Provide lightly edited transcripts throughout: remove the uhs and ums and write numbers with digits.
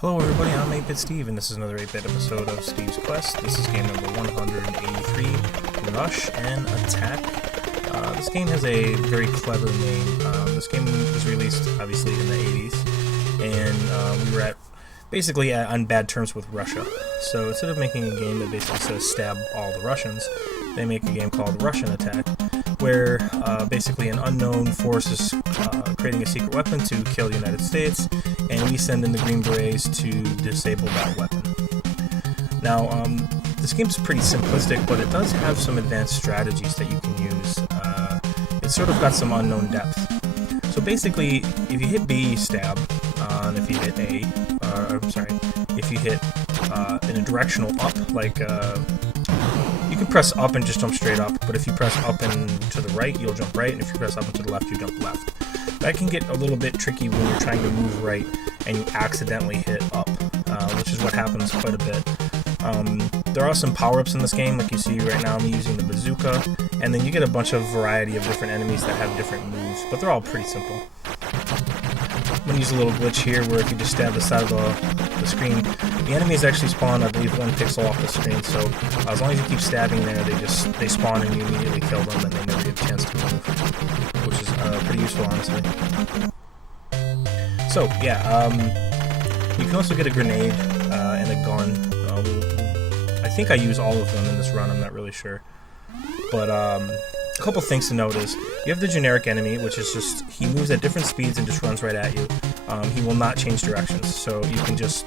Hello everybody, I'm 8-Bit Steve, and this is another 8-Bit episode of Steve's Quest. This is game number 183, Rush and Attack. This game has a very clever name. This game was released, obviously, in the 80s, and we were basically on bad terms with Russia. So instead of making a game that basically says stab all the Russians, they make a game called Russian Attack, where basically an unknown force is creating a secret weapon to kill the United States, and we send in the Green Berets to disable that weapon. Now, this game's pretty simplistic, but it does have some advanced strategies that you can use. It's sort of got some unknown depth. So basically, if you hit B, you stab, and if you hit A, if you hit in a directional up, like you can press up and just jump straight up, but if you press up and to the right, you'll jump right, and if you press up and to the left, you jump left. That can get a little bit tricky when you're trying to move right and you accidentally hit up, which is what happens quite a bit. There are some power-ups in this game, like you see right now I'm using the bazooka, and then you get a bunch of variety of different enemies that have different moves, but they're all pretty simple. I'm going to use a little glitch here where if you just stab the side of the screen, the enemies actually spawn, I believe, 1 pixel off the screen, so as long as you keep stabbing there, they spawn and you immediately kill them and they never get a chance to move, which is pretty useful, honestly. So, yeah, you can also get a grenade and a gun. I think I use all of them in this run, I'm not really sure. But a couple things to note is, you have the generic enemy, which is just, he moves at different speeds and just runs right at you. He will not change directions, so you can just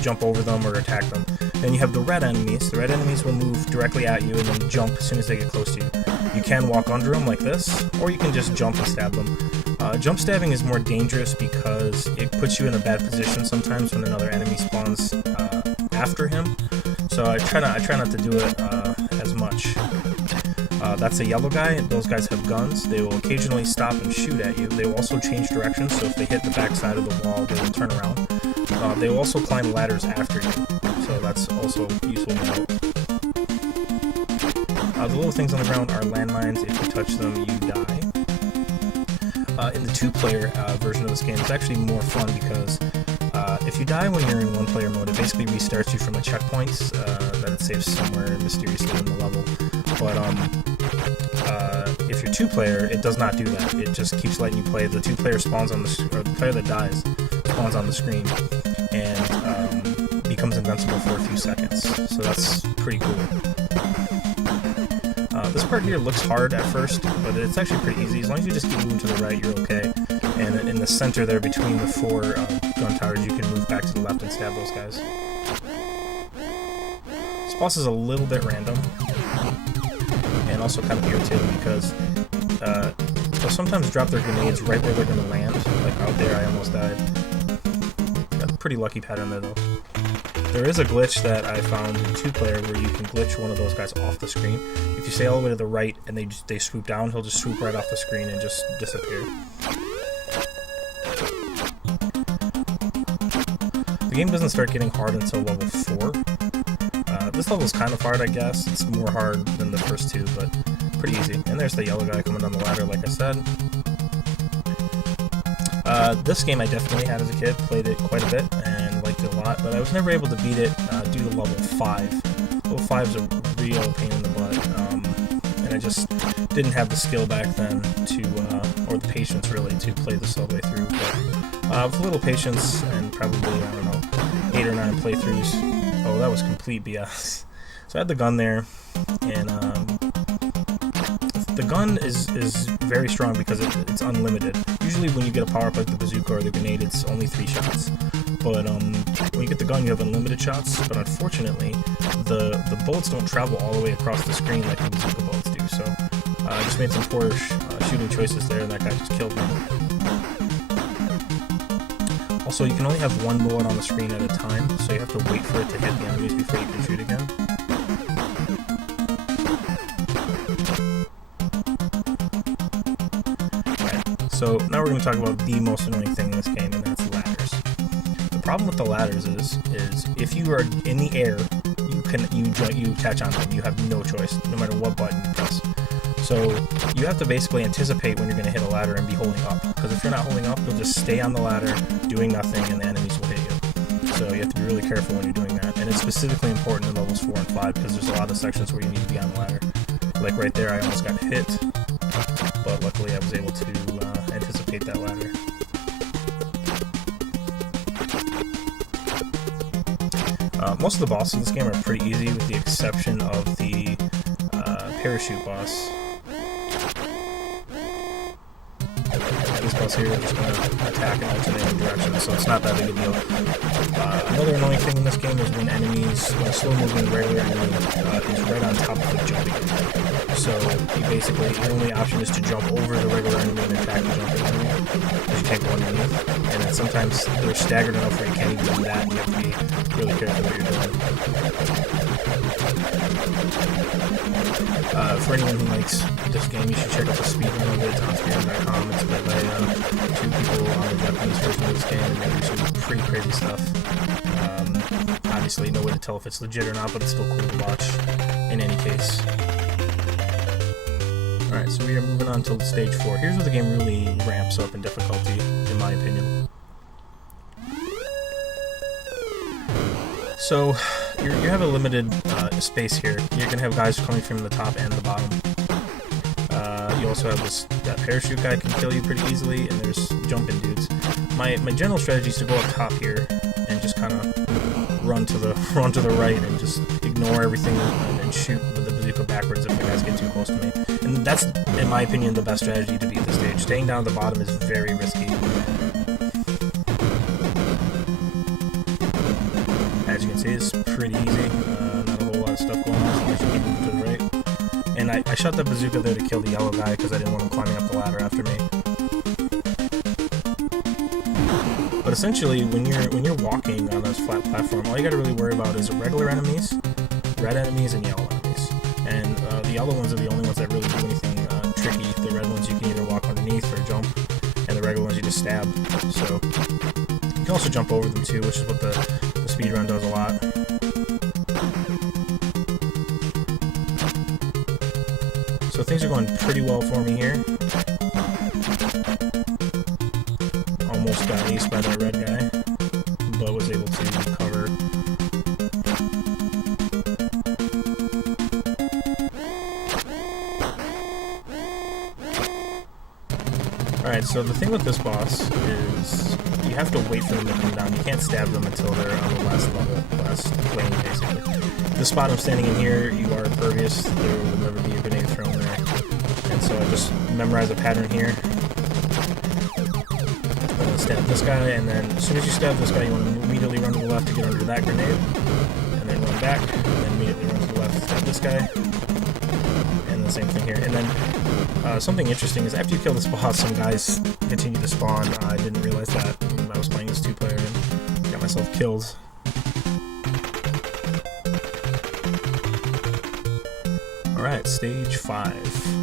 jump over them or attack them. Then you have the red enemies. The red enemies will move directly at you and then jump as soon as they get close to you. You can walk under them like this, or you can just jump and stab them. Jump stabbing is more dangerous because it puts you in a bad position sometimes when another enemy spawns after him. So I try not to do it as much. That's a yellow guy. Those guys have guns. They will occasionally stop and shoot at you. They will also change directions, so if they hit the back side of the wall, they will turn around. They will also climb ladders after you, so that's also useful to note. The little things on the ground are landmines. If you touch them, you die. In the 2-player version of this game, it's actually more fun because if you die when you're in 1-player mode, it basically restarts you from a checkpoint that it saves somewhere mysteriously in the level. But if you're 2-player, it does not do that. It just keeps letting you play. The 2-player spawns on or the player that dies spawns on the screen and becomes invincible for a few seconds. So that's pretty cool. This part here looks hard at first, but it's actually pretty easy. As long as you just keep moving to the right, you're okay. And in the center there, between the 4 gun towers, you can move back to the left and stab those guys. This boss is a little bit random, and also kind of irritating because they'll sometimes drop their grenades right where they're going to land. Like out there, I almost died. Got a pretty lucky pattern there, though. There is a glitch that I found in 2-player where you can glitch one of those guys off the screen. If you stay all the way to the right and they swoop down, he'll just swoop right off the screen and just disappear. The game doesn't start getting hard until level 4. This level is kind of hard, I guess. It's more hard than the first 2, but pretty easy. And there's the yellow guy coming down the ladder, like I said. This game I definitely had as a kid, played it quite a bit, and liked it a lot, but I was never able to beat it due to level 5. Level 5 is a real pain in the butt, and I just didn't have the skill back then to, or the patience really, to play this all the way through. But with a little patience and probably, I don't know, 8 or 9 playthroughs, oh, that was complete BS. So I had the gun there, and the gun is very strong because it's unlimited. Usually when you get a power-up like the bazooka or the grenade, it's only 3 shots. But when you get the gun, you have unlimited shots. But unfortunately, the bullets don't travel all the way across the screen like the bazooka bullets do. So I just made some poor shooting choices there, and that guy just killed me. Also, you can only have 1 bullet on the screen at a time, so you have to wait for it to hit the enemies before you can shoot again. So now we're going to talk about the most annoying thing in this game, and that's ladders. The problem with the ladders is if you are in the air, you attach onto them. You have no choice, no matter what button you press. So you have to basically anticipate when you're going to hit a ladder and be holding up. Because if you're not holding up, you'll just stay on the ladder doing nothing, and the enemies will hit you. So you have to be really careful when you're doing that. And it's specifically important in levels 4 and 5 because there's a lot of sections where you need to be on the ladder. Like right there, I almost got hit, but luckily I was able to anticipate that ladder. Most of the bosses in this game are pretty easy, with the exception of the parachute boss. This boss here is just going to attack in alternating directions, so it's not that big a deal. Another annoying thing in this game is when a slow-moving regular enemy is right on top of the jumping enemy. So your only option is to jump over the regular enemy and attack the jumping enemy, because you can't go underneath. And then sometimes they're staggered enough where you can't even do that, and you have to be really careful what you're doing. For anyone who likes this game, you should check out the speedrun of it. It's on speedrun.com. It's played by 2 people on the Japanese version of this game, and they do some pretty crazy stuff. Obviously, no way to tell if it's legit or not, but it's still cool to watch in any case. Alright, so we are moving on to stage 4. Here's where the game really ramps up in difficulty, in my opinion. So, you have a limited space here. You're going to have guys coming from the top and the bottom. You also have that parachute guy can kill you pretty easily, and there's jumping dudes. My general strategy is to go up top here and just kind of run to the right and just ignore everything and shoot with the bazooka backwards if the guys get too close to me. And that's, in my opinion, the best strategy to beat this stage. Staying down at the bottom is very risky. As you can see, it's pretty easy. Not a whole lot of stuff going on, so I should keep moving to the right. And I shot the bazooka there to kill the yellow guy because I didn't want him climbing up the ladder after me. But essentially, when you're walking on this flat platform, all you gotta really worry about is regular enemies, red enemies, and yellow enemies. And the yellow ones are the only ones that really do anything tricky. The red ones you can either walk underneath or jump, and the regular ones you just stab. So you can also jump over them too, which is what the speedrun does a lot. So things are going pretty well for me here. Almost got aced by that red guy, but was able to recover. Alright, so the thing with this boss is you have to wait for them to come down. You can't stab them until they're on the last level, last plane, basically. The spot I'm standing in here, you are impervious. There will never be a grenade thrown there. And so I just memorize a pattern here. Stab this guy, and then as soon as you stab this guy, you want to immediately run to the left to get under that grenade, and then run back, and then immediately run to the left, stab this guy, and the same thing here. And then something interesting is after you kill this boss, some guys continue to spawn. I didn't realize that. I was playing this 2-player and got myself killed. Alright, stage 5.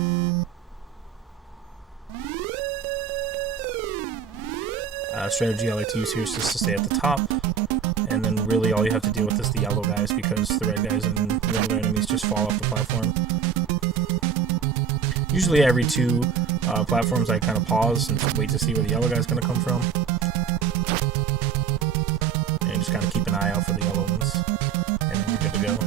Strategy I like to use here is just to stay at the top, and then really all you have to deal with is the yellow guys, because the red guys and the other enemies just fall off the platform. Usually every 2 platforms I kind of pause and wait to see where the yellow guy's going to come from, and just kind of keep an eye out for the yellow ones, and then you're good to go.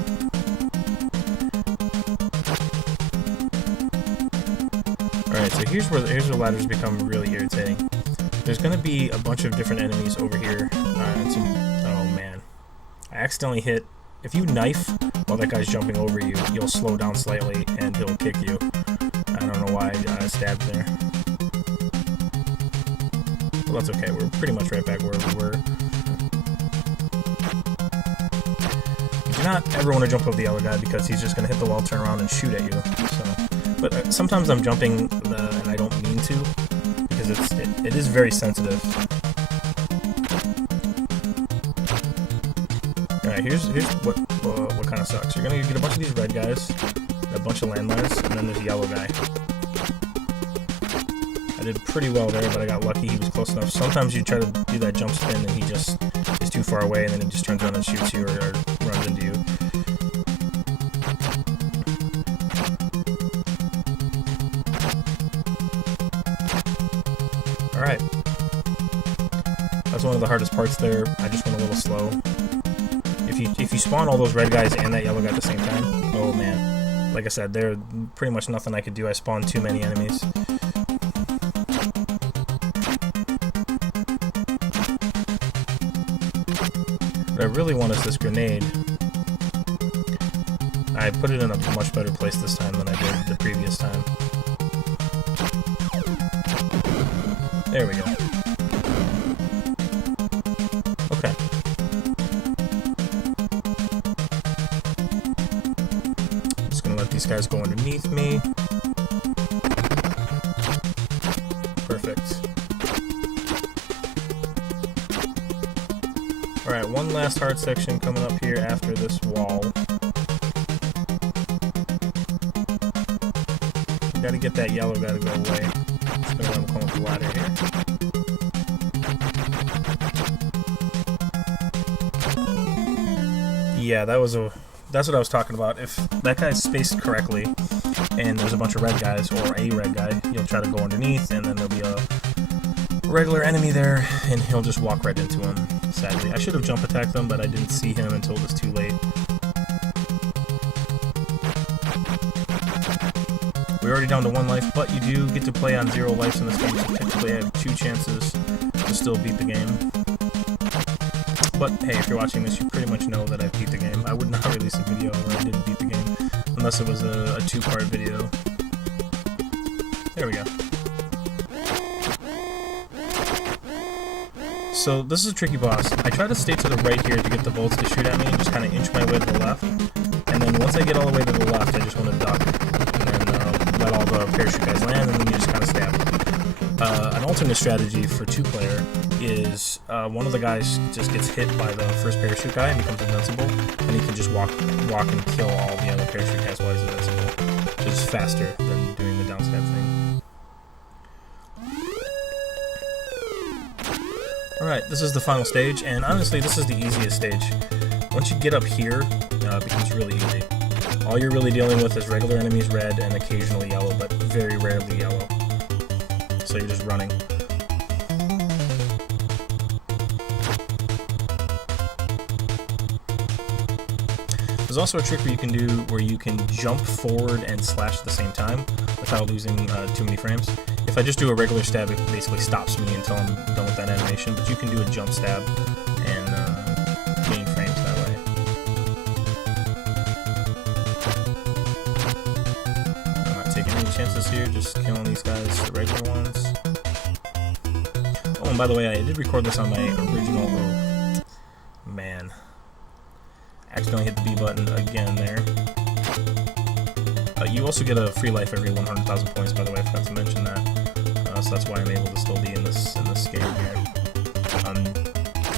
Alright, so here's where the ladders become really irritating. There's going to be a bunch of different enemies over here. Oh man. I accidentally hit... If you knife while that guy's jumping over you, you'll slow down slightly and he'll kick you. I don't know why I stabbed there. Well, that's okay. We're pretty much right back where we were. You do not ever want to jump over the yellow guy because he's just going to hit the wall, turn around, and shoot at you. So, but sometimes I'm jumping and I don't mean to, because it is very sensitive. Alright, here's what kind of sucks. You're gonna get a bunch of these red guys, a bunch of landmines, and then there's a yellow guy. I did pretty well there, but I got lucky. He was close enough. Sometimes you try to do that jump spin and he just is too far away, and then he just turns around and shoots you or runs into you. Alright. That's one of the hardest parts there. I just went a little slow. If you spawn all those red guys and that yellow guy at the same time, oh man. Like I said, there's pretty much nothing I could do. I spawned too many enemies. What I really want is this grenade. I put it in a much better place this time than I did the previous time. There we go. Okay. Just gonna let these guys go underneath me. Perfect. Alright, one last hard section coming up here after this wall. Gotta get that yellow guy to go away. Just gonna let him come up the ladder here. Yeah, that's what I was talking about. If that guy's spaced correctly, and there's a bunch of red guys, or a red guy, you'll try to go underneath, and then there'll be a regular enemy there, and he'll just walk right into him, sadly. I should have jump attacked him, but I didn't see him until it was too late. We're already down to 1 life, but you do get to play on 0 lives in this game, so technically I have 2 chances to still beat the game. But hey, if you're watching this, you pretty much know that I beat the game. I would not release a video where I didn't beat the game, unless it was a 2-part video. There we go. So this is a tricky boss. I try to stay to the right here to get the bullets to shoot at me, and just kind of inch my way to the left. And then once I get all the way to the left, I just want to duck. Let all the parachute guys land, and then you just kind of stab them. An alternate strategy for 2-player is one of the guys just gets hit by the first parachute guy and becomes invincible, and he can just walk and kill all the other parachute guys while he's invincible. So it's faster than doing the downstab thing. Alright, this is the final stage, and honestly, this is the easiest stage. Once you get up here, it becomes really easy. All you're really dealing with is regular enemies red and occasionally yellow, but very rarely yellow. So you're just running. There's also a trick where you can jump forward and slash at the same time without losing too many frames. If I just do a regular stab, it basically stops me until I'm done with that animation, but you can do a jump stab and gain frames that way. Taking any chances here, just killing these guys, the regular ones. Oh, and by the way, I did record this on my original. Oh, man. Accidentally hit the B button again there. You also get a free life every 100,000 points, by the way, I forgot to mention that. So that's why I'm able to still be in this game here.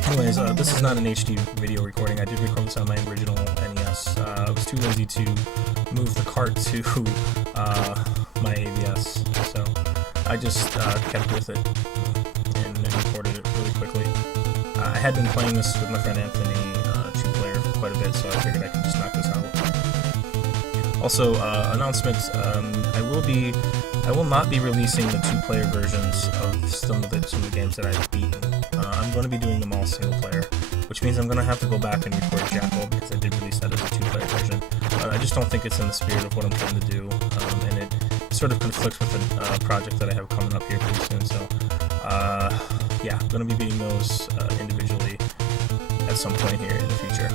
Anyways, this is not an HD video recording. I did record this on my original NES. I was too lazy to move the cart to my ABS, so I just kept with it and recorded it really quickly. I had been playing this with my friend Anthony, 2-player, for quite a bit, so I figured I could just knock this out. Also, announcements, I will not be releasing the 2-player versions of some of the games that I've beaten. I'm going to be doing them all single-player, which means I'm going to have to go back and record Jackal, because I did release that as a 2-player version. I just don't think it's in the spirit of what I'm trying to do, and it sort of conflicts with a project that I have coming up here pretty soon, so yeah, I'm going to be beating those individually at some point here in the future.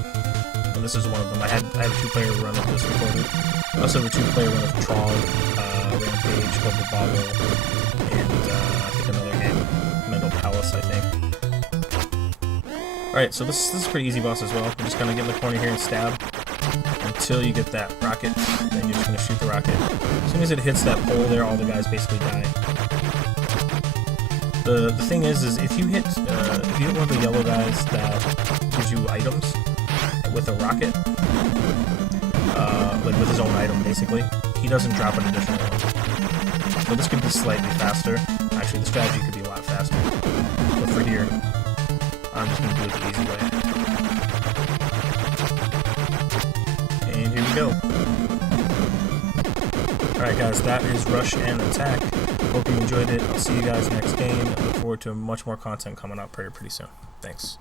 And this is one of them. I have a 2-player run of this recorded. I also have a 2-player run of Trog, Rampage, Global Boggle, and I think another game, Mendel Palace, I think. Alright, so this is a pretty easy boss as well. You're just going to get in the corner here and stab until you get that rocket, then you're just going to shoot the rocket. As soon as it hits that pole there, all the guys basically die. The thing is if you hit one of the yellow guys that gives you items with a rocket, like with his own item basically, he doesn't drop an additional one. So this could be slightly faster. Actually, the strategy could be a lot faster. But for here, I'm just going to do it the easy way. And here we go. Alright guys, that is Rush and Attack. Hope you enjoyed it. I'll see you guys next game. I look forward to much more content coming up pretty soon. Thanks.